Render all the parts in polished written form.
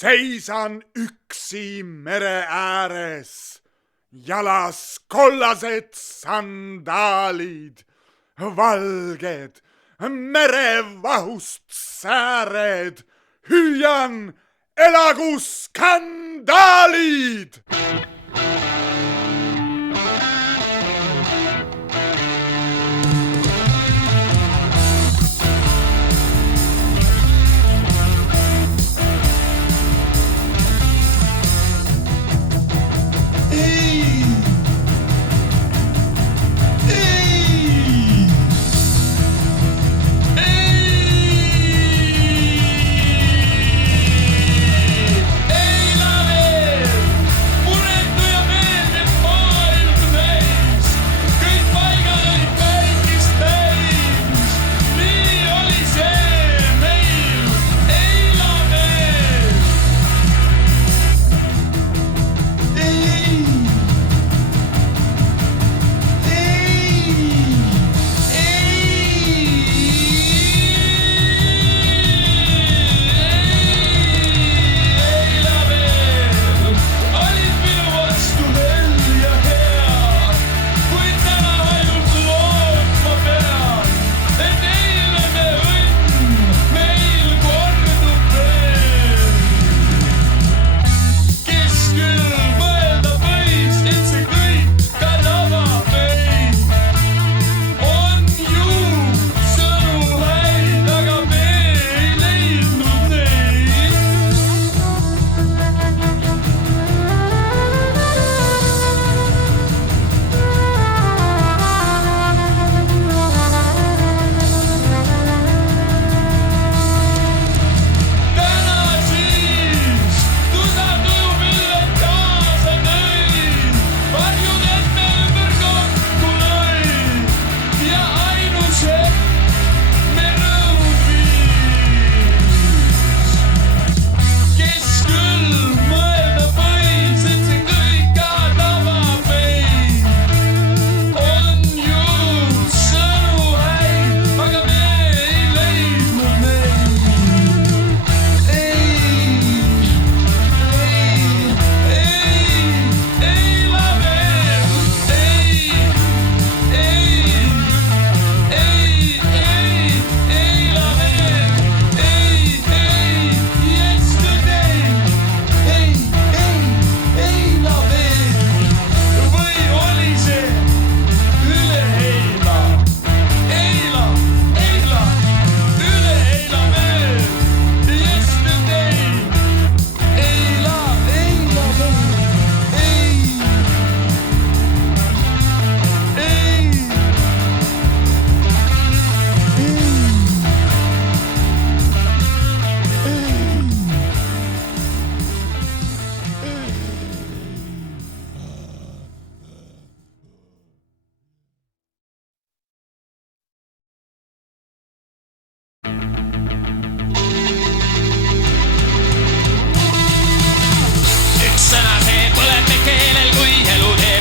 Seisan üksi mere ääres, jalas kollased sandaalid, valged merevahust sääred, hüüan elagu skandaalid!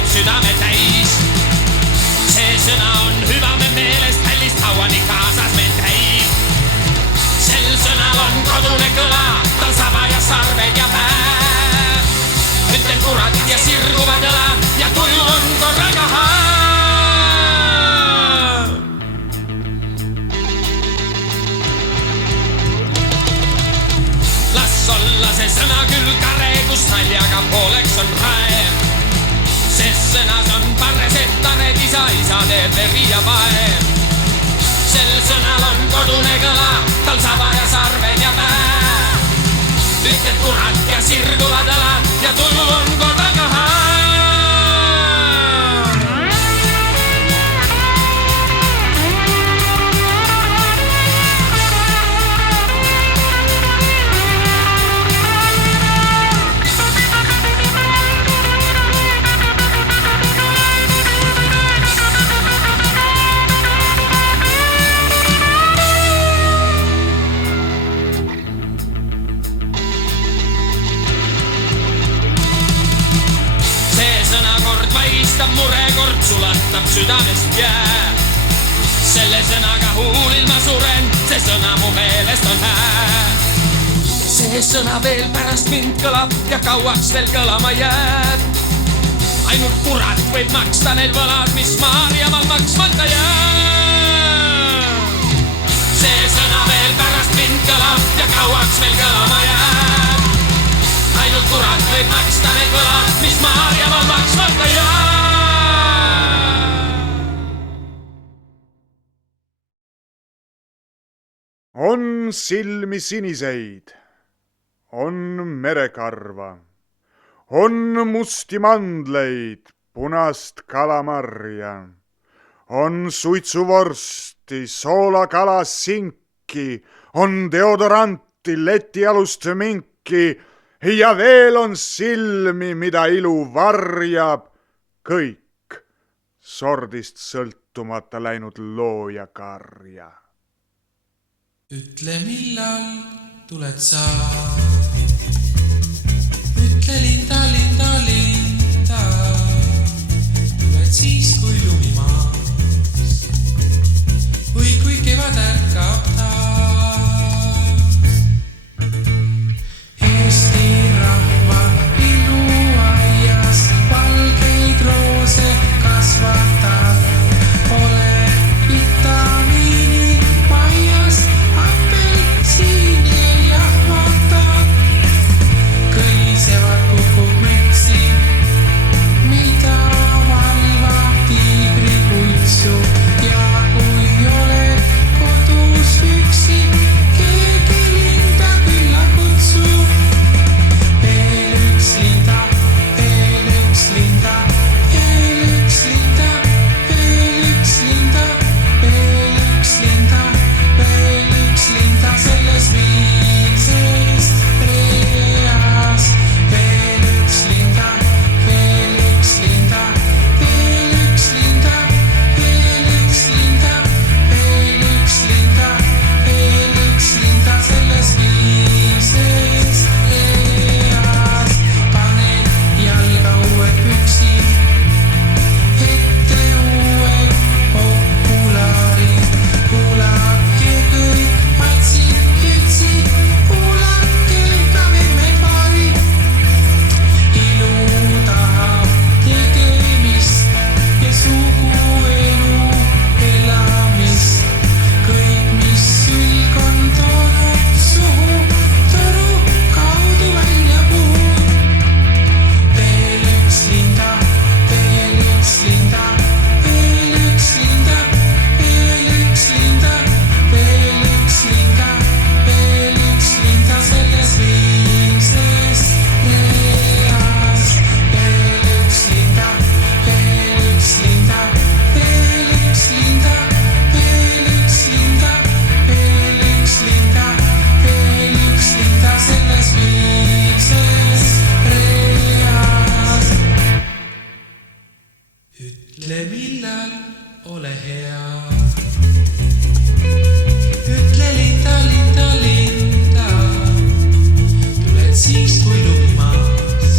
Südame täis. See sõna on hyvä me meelest, hällist hauani kaasas me täib. Sel sõnal on kodune kõla, tal saba ja sarved ja pää. Ütlen kuradid ja sirguvad õla ja tuju on korraga haa. Las olla see sõna küll kare, kus naljaga pooleks on rae. Ses sõnas on parresetane isa teeb veri ja pae. Sel sõnal on kodune kõla, tal saba ja sarved ja pää. Ütled kunad ja sirguvad õlad ja tuju on korraga haa. Murekord sulatab südamest jää. Selle sõnaga huulil ma suren, see sõna mu meelest on hää. see sõna veel pärast mind kõlab ja kauaks veel kõlama jääb. Ainult kurat võib maksta neil võlad, mis Maarjamaal maksmata jääb. See sõna veel pärast mind kõlab ja kauaks veel kõlama jääb. Ainult kurat võib maksta neil võlad, mis Maarjamaal maksmata jääb. On silmi siniseid, on merekarva, on musti mandleid, punast kalamarja, on suitsuvorsti, soolakala sinki, on deodoranti, letialust minki ja veel on silmi, mida ilu varjab, kõik sordist sõltumata läinud looja karja. Ütle, millal tuled sa? Ütle, linda, linda, linda. Tuled siis, kui lumi maas. Või kui kevad ärkab taas. Eesti rahva iluaias valgeid roose kasvatab. Ole vitamiini maiast. Apelsiini ei ahmata, kõisevad kukub metsi, mida valvab tiigrikuitsu. Ja kui oled kodus üksi, keegi linda külla kutsub. Veel üks linda, veel üks linda, veel üks linda, veel üks linda, veel üks linda, veel üks linda selles viimses reas. Veel üks linda, veel üks linda, veel üks linda, veel üks linda, veel üks linda, veel üks linda selles viimses reas. Pane jalga uued püksid, ette uued populaarid. Kuulake kõik matsid, ütsid, kuulake ka memme paari. Ilu tahab tegemist ja suguelu elamist. Kõik, mis sülg on toonud suhu, toru kaudu välja puhub. Veel üks linda, veel üks linda, veel üks linda, veel üks linda, veel üks linda, veel üks linda selles viimses reas. Veel üks linda, veel üks linda, veel üks linda, veel üks linda, veel üks linda, veel üks linda selles viimses reas. Ütle, millal ole hea. Ütle, linda, linda, linda. Tuled siis, kui lumi maas.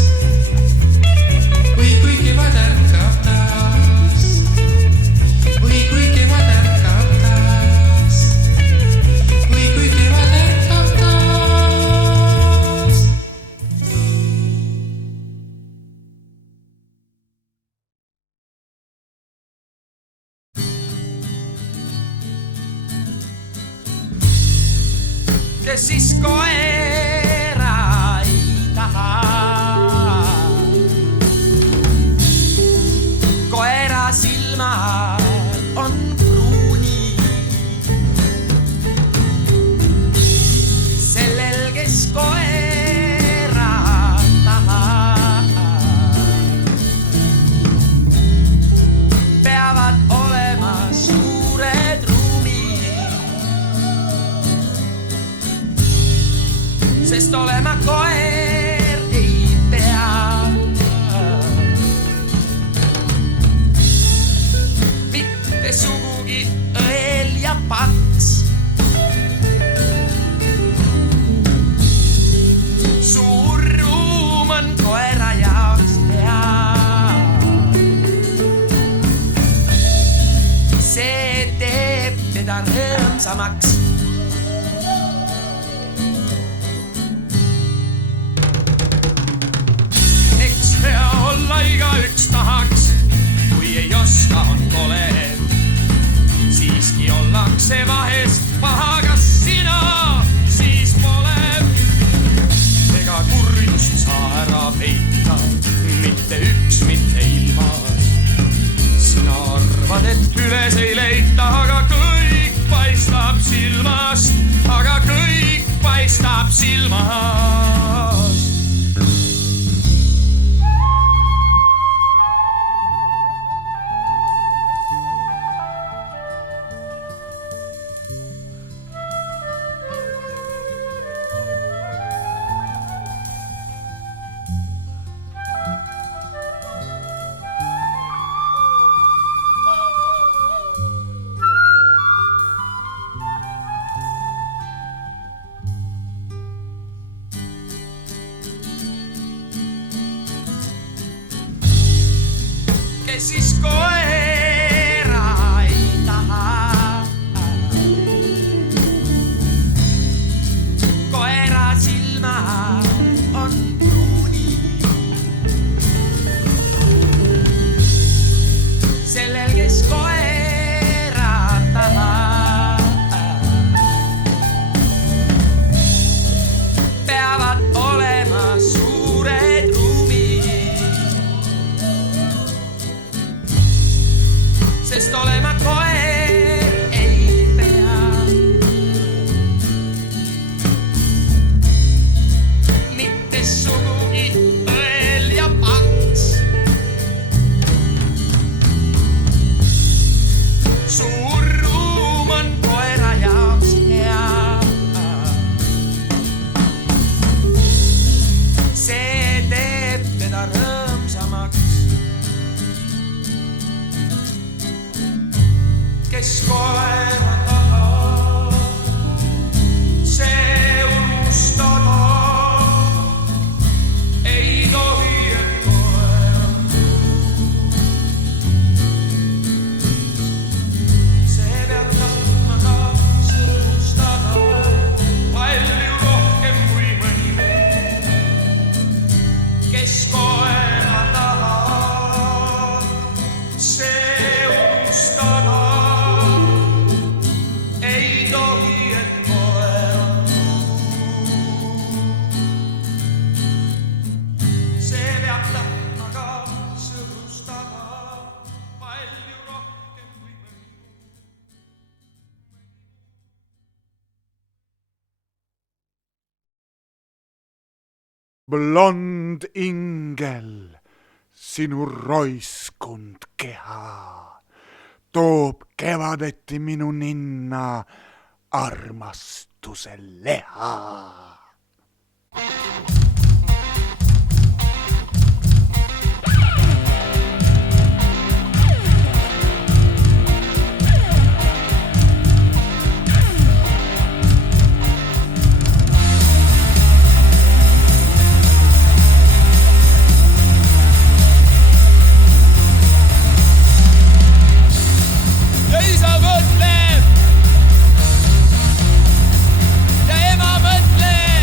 Või kui kevad ärkab taas. Või kui kevad ärkab taas. Või kui kevad ärkab taas. Kes siis koera ei taha. Koera silmad on pruuni. Sellel, kes koera tahab, peavad olema suured ruumid. Sest olema koer ei pea mitte sugugi õel ja paks. Suur ruum on koera jaoks hea. See teeb teda rõõmsamaks. see vahest paha, kas sina siis pole. Ega kurjust saa ära peita, mitte üks, mitte ilmas. Sina arvad, et üles ei leita, aga kõik paistab silmast, aga kõik paistab silmast. Kes siis koera ei taha? Koera silmad on pruunid. Sellel, kes koera tahab, peavad olema suured ruumid. Sest olema koer ei pea mitte sugugi õel ja paks. Suur ruum on koera jaoks hea. See teeb teda rõõmsamaks. Kes koera tahab, see unustada ei tohi, et koer on see peab tahtma ka sõnustada palju rohkem kui mõni muu. Kes koera tahab, see unustada ei tohi, et koer on see peab tahtma ka sõbrustada palju rohkem kui mõni. Blond ingel, sinu roiskund keha toob kevadeti minu ninna armastuse leha. Ja isa mõtleb ja ema mõtleb.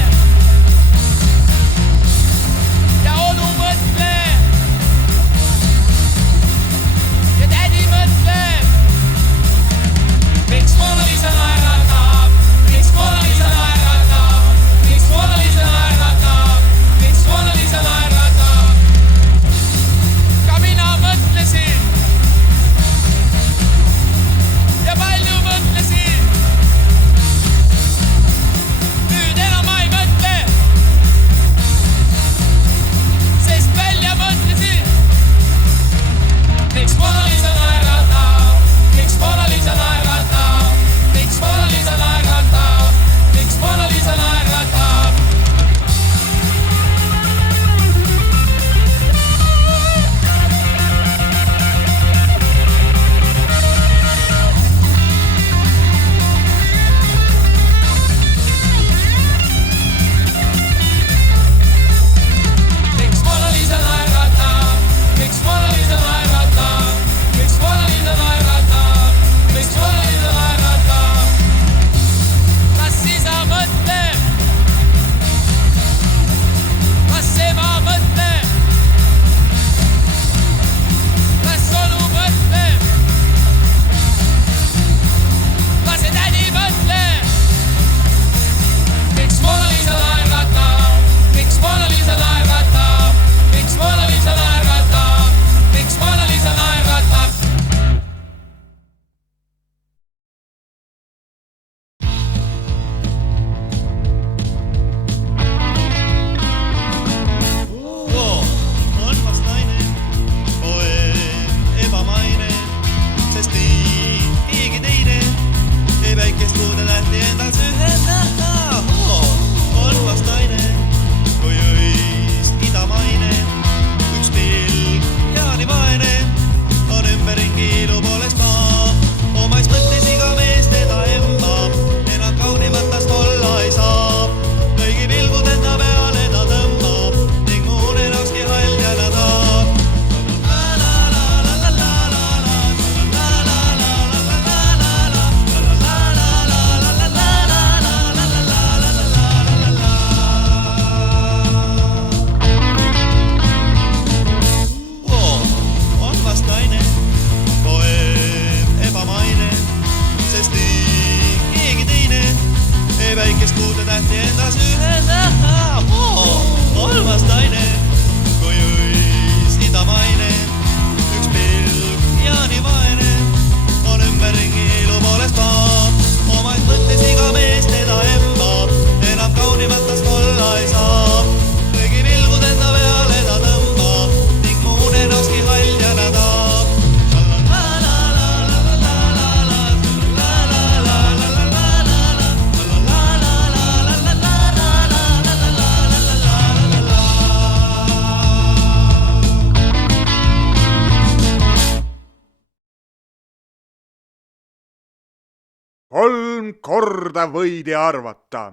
3 korda võidi arvata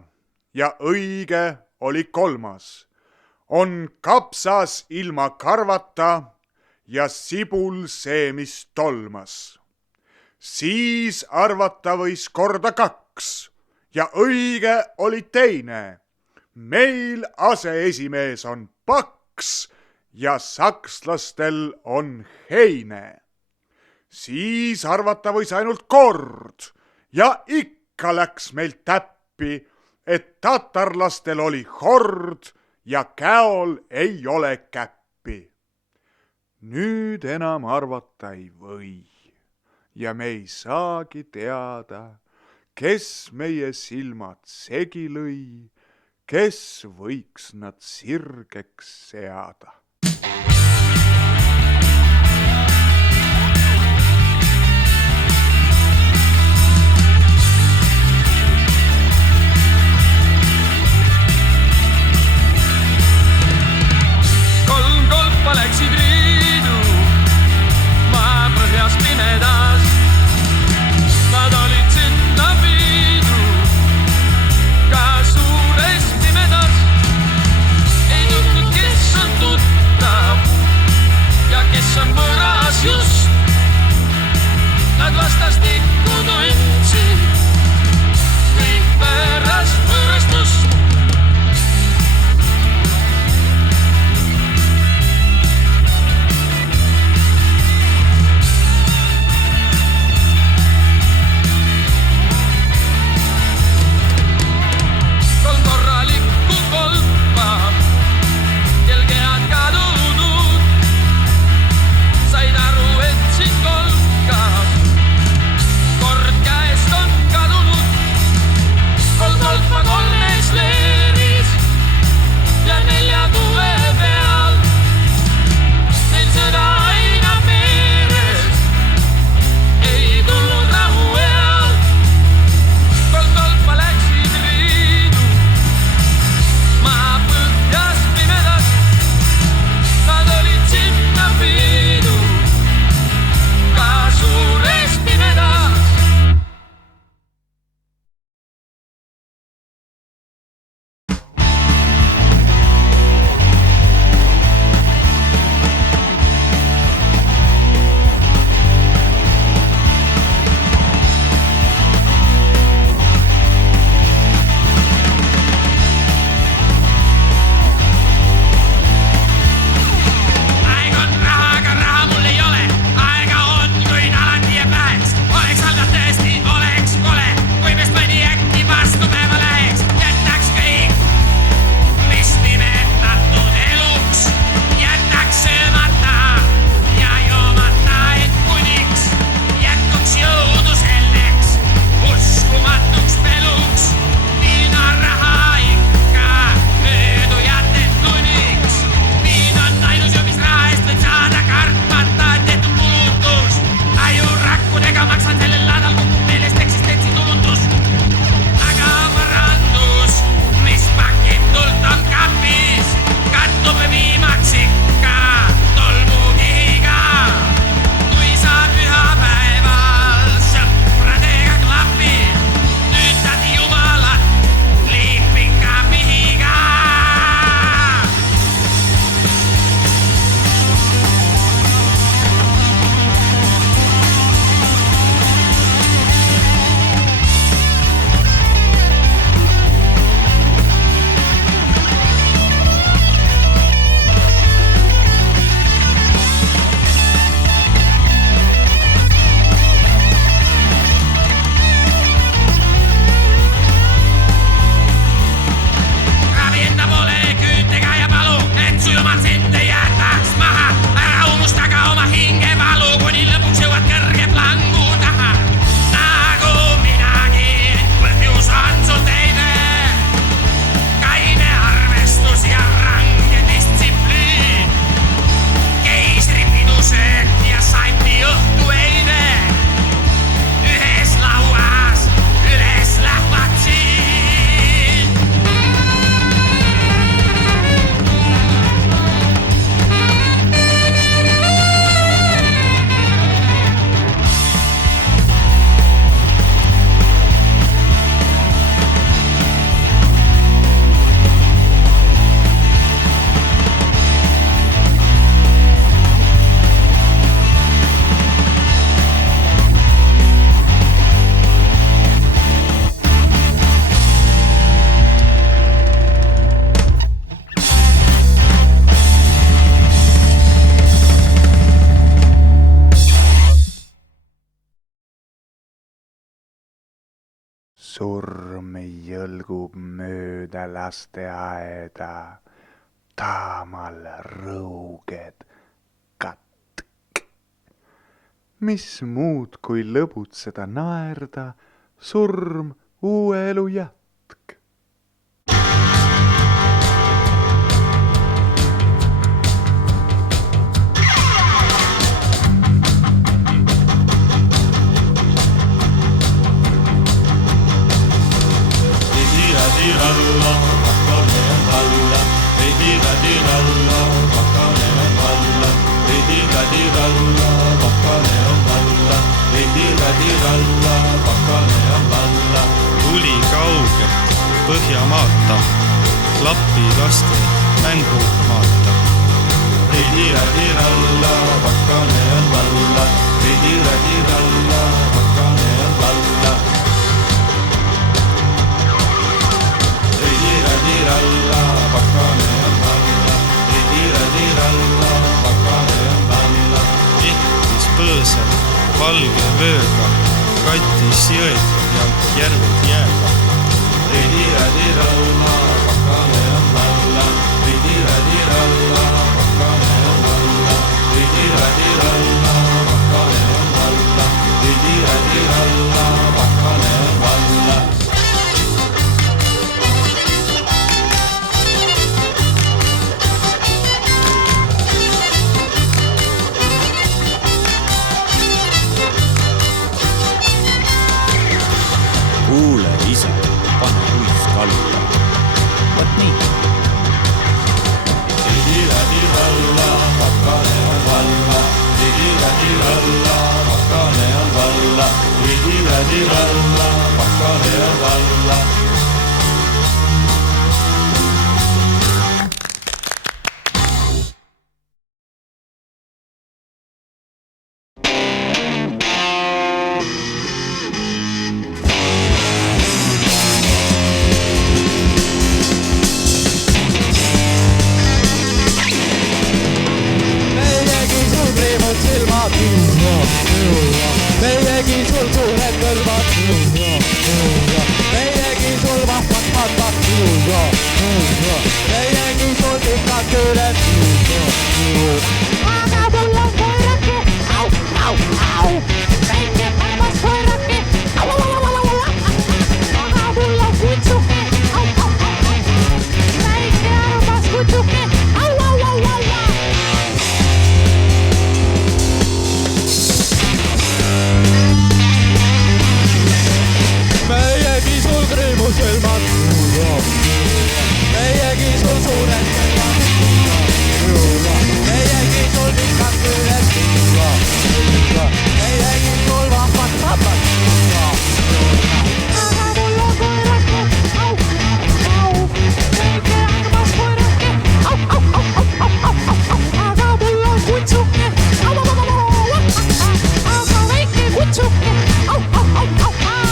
ja õige oli 3. On kapsas ilma karvata ja sibul see, mis tolmas. Siis arvata võis korda 2 ja õige oli teine. Meil aseesimees on paks ja sakslastel on heine. Siis arvata võis ainult kord ja ikka läks meil täppi, et tatarlastel oli hord ja käol ei ole käppi. Nüüd enam arvata ei või ja me ei saagi teada, kes meie silmad segi lõi, kes võiks nad sirgeks seada. Läksid riidu maa põhjas pimedas. Nad olid sinna viidu ka suures pimedas. Ei tundnud, kes on tuttav. surm jõlgub mööda lasteaeda, taamal rõuged katk. Mis muud kui lõbutseda naerda, surm uue elu jätk. Tuli kaugelt Põhjamaata, Lappi laste mängumaata. Ridiralla, pakane on valla, ridiralla, pakane on valla. Ridiralla, pakane on valla, ridiralla, pakane on valla. Ehtis põõsal valge vööga, kattis jõed ja järved jääga. Ridiralla, pakane on valla, ridiralla, pakane on valla, ridiralla, pakane on valla, ridiralla, pakane on valla. Kuule isa, pane uisk alla. Võt nii. Ridiralla, pakane on valla, ridiralla, pakane on valla, ridiralla, pakane on valla. Meiegi sul suured kõrvad, meiegi sul vahvad matad, meiegi sul pikad küüled. Aga mul on koirake, au, au, au, väike armas koirake, au, au, au, au, au. Aga mul on kutsuke, au, au, au, au, väike armas kutsuke, au, au, au, au, au. Meiegi sul kriimusilmad, meiegi sul suured kõrvad, meiegi sul pikad küüled, meiegi sul vahvad vabad. Aga mul on koirake, au, au, väike armas koirake, au, au, au, au, au, au, au. Aga mul on kutsuke, au, au, au, au, au, aga väike kutsuke, au, au, au, au, au.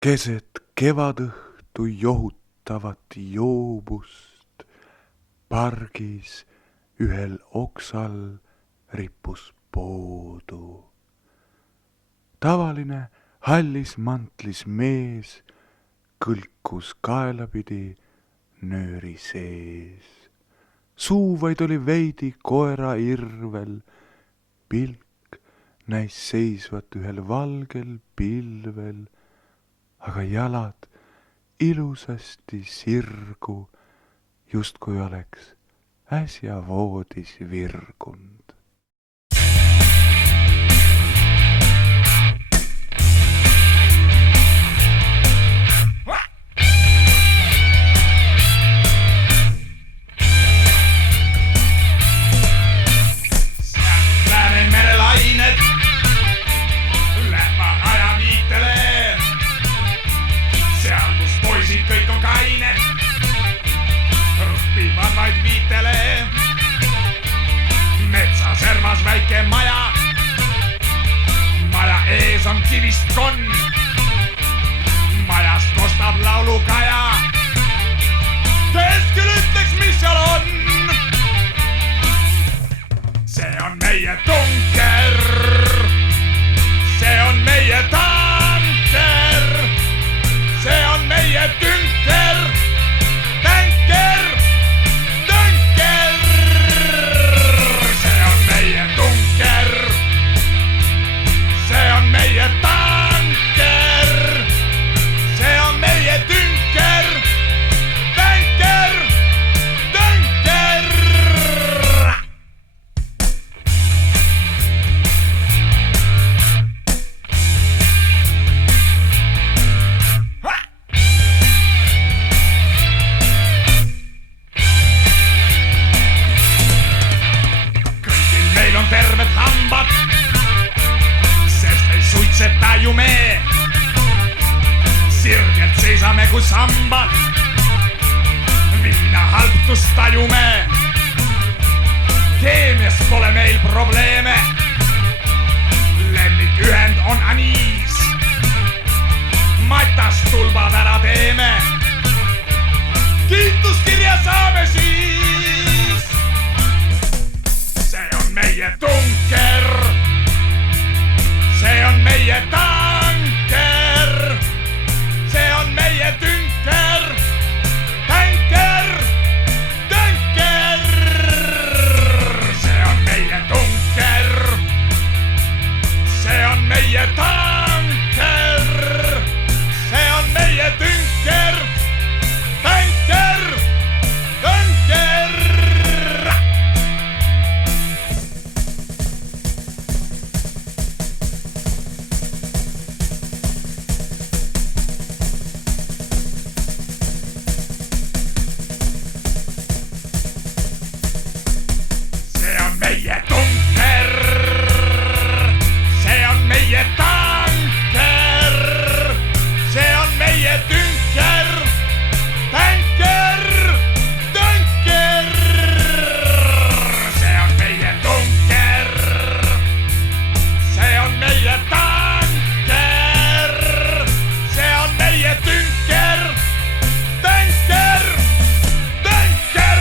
Keset kevadõhtu johutavat joobust pargis ühel oksal rippus poodu. Tavaline hallis mantlis mees kõlkus kaelapidi nööri sees. Suu vaid oli veidi koera irvel, pilk näis seisvat ühel valgel pilvel, aga jalad ilusasti sirgu, justkui oleks äsja voodis virgunud. Servas väike maja, maja ees on kivist konn, majast kostab laulukaja, kes küll ütleks, mis seal on. See on meie tunker, see on meie tanker, see on meie tünker, tänker. See on meie tanker, see on meie tünker, tänker, tünker. Kõigil meil on terved hambad, suitseta ju me, sirgelt seisame kui sambad, viina halbtust tajume, keemias pole meil probleeme, lemmikühend on aniis, matast tulbad ära teeme, kiituskirja saame siis. See on meie tunker, see on meie tanker, see on meie tünker, tänker, tünker. See on meie tunker, see on meie tanker, see on meie tünker, tänker, tünker. Meie tunker, see on meie tanker, see on meie tünker, tänker, tünker. See on meie tunker, see on meie tanker, see on meie tünker, tänker, tünker.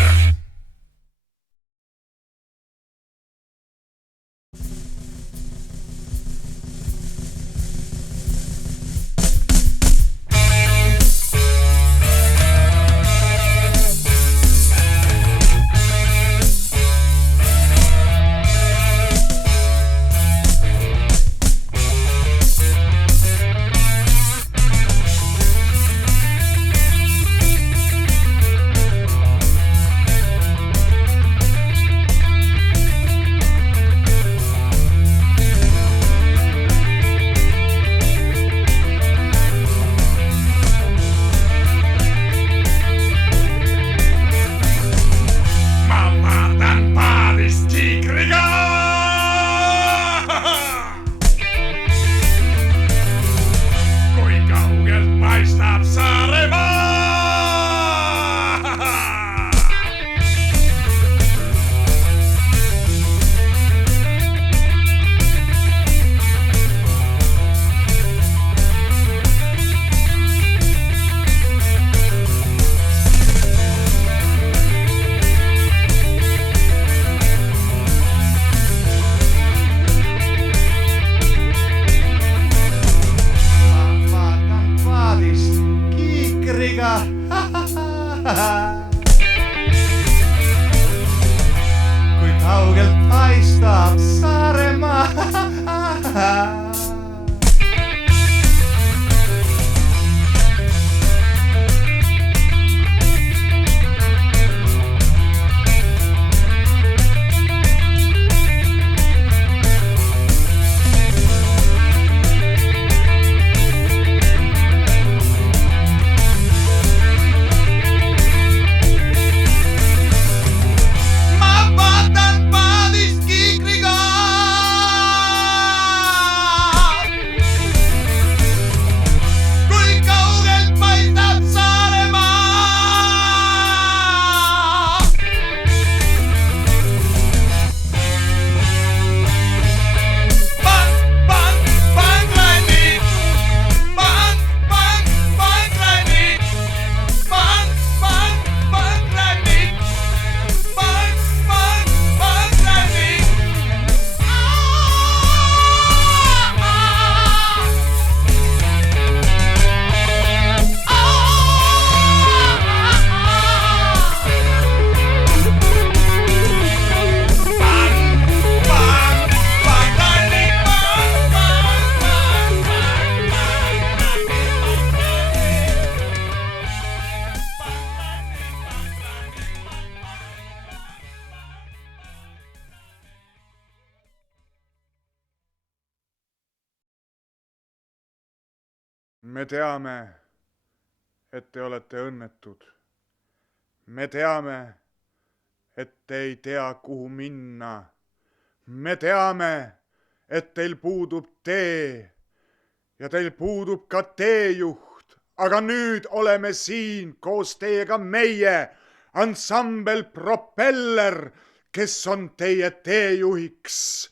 Kui kaugelt paistab Saaremaa. Me teame, et te olete õnnetud. Me teame, et te ei tea, kuhu minna. Me teame, et teil puudub tee ja teil puudub ka teejuht. Aga nüüd oleme siin koos teiega meie, ansambel Propeller, kes on teie teejuhiks.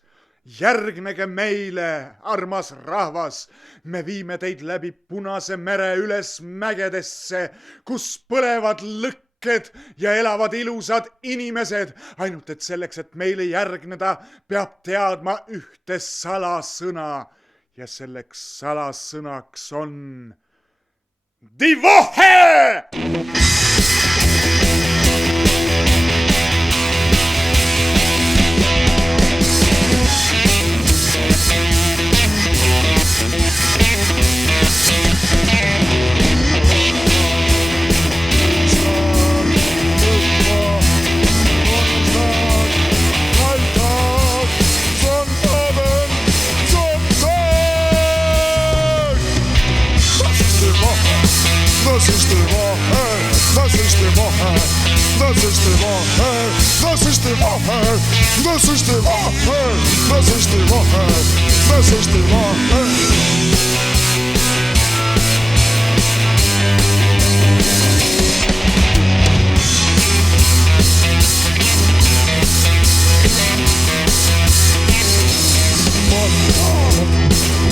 Järgnege meile, armas rahvas, me viime teid läbi Punase mere üles mägedesse, kus põlevad lõkked ja elavad ilusad inimesed. Ainult et selleks, et meile järgneda, peab teadma ühte salasõna ja selleks salasõnaks on Die Woche!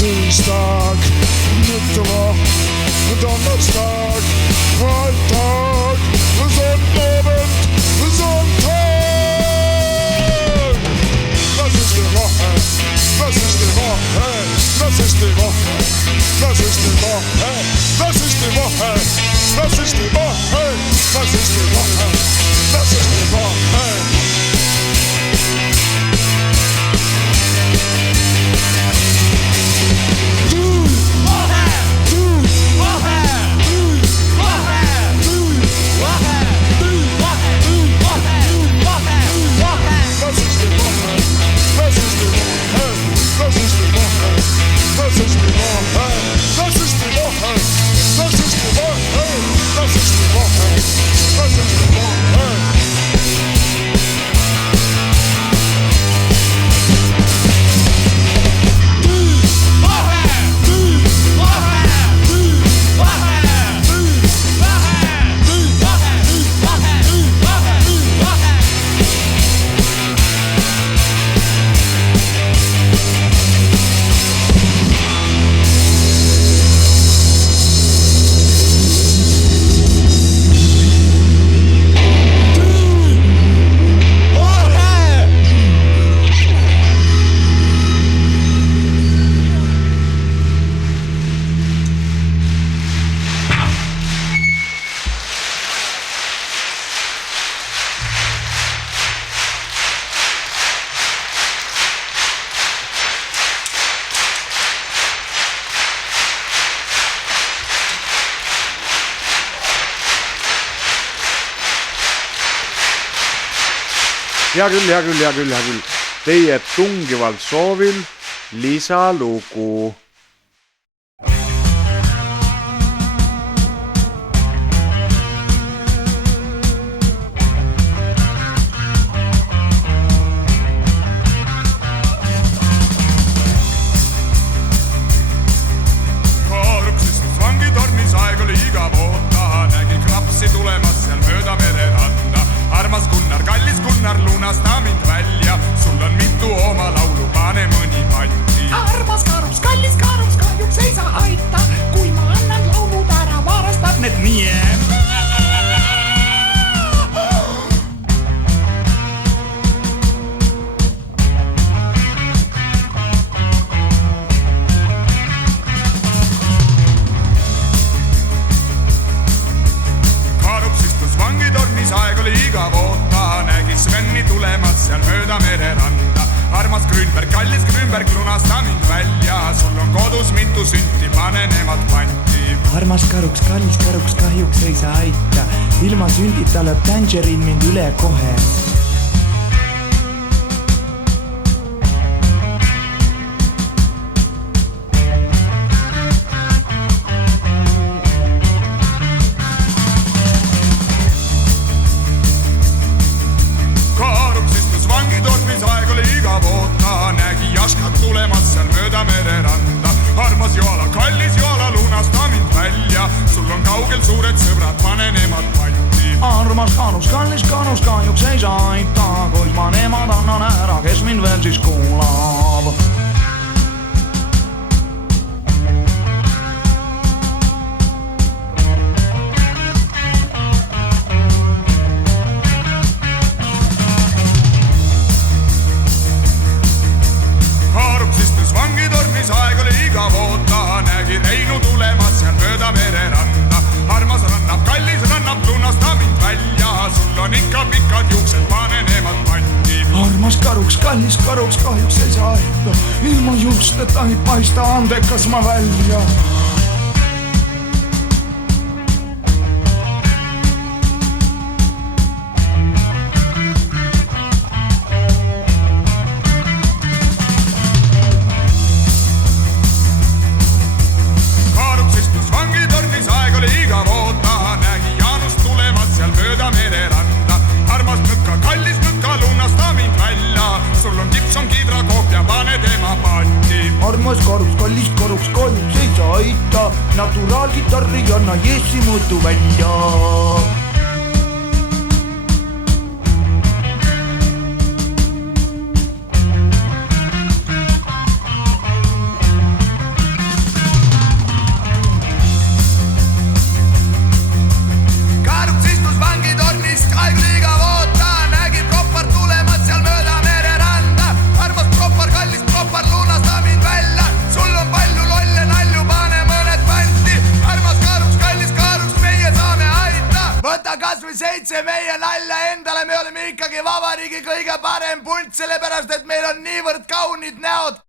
Dinsdag, Mittwoch, Donnerstag, Freitag, Sonnabend, Sonntag. Das ist die Woche, das ist die Woche, das ist die Woche. Hea küll. Teie tungival soovil lisalugu. Tulemas seal mööda mereranda. Armas Gunnar, kallis Gunnar, lunasta mind välja. Sul on mitu oma laulu, pane mõni patti. Armas Karuks, kallis Karuks, kahjuks ei saa aita. Kui ma annan laulud ära, varastab need mie. Aeg oli igav oota, nägi Sveni tulemas seal mööda mereranda. Armas Grünberg, kallis Grünberg, lunasta mind välja. Sul on kodus mitu sünti, pane nemad panti. Armas Karuks, kallis Karuks, kahjuks ei saa aita. Ilma sündita lööb Tangerine mind üle kohe. Nägi Jaškat tulemas seal mööda mereranda. Armas Joala, kallis Joala, lunasta mind välja. Sul on kaugel suured sõbrad, pane nemad panti. Armas Karuks, kallis Karuks, kahjuks ei saa aita. Kuid ma nemad annan ära, kes mind veel siis kuulab. Aeg oli igav oota, nägi Reinu tulemas seal mööda mereranda. Armas rannab, kallis rannab, lunasta mind välja. Sul on ikka pikad juuksed, pane nemad panti. Armas Karuks, kallis Karuks, kahjuks ei saa aita. Ilma juusteta ei paista andekas ma välja. Armas Karuks, kallis Karuks, kahjuks ei saa aita. Naturaalgitarri anna Jessi muidu välja. Kasvõi 7 meie nalja endale, me oleme ikkagi vabariigi kõige parem punt, sellepärast et meil on niivõrd kaunid näod.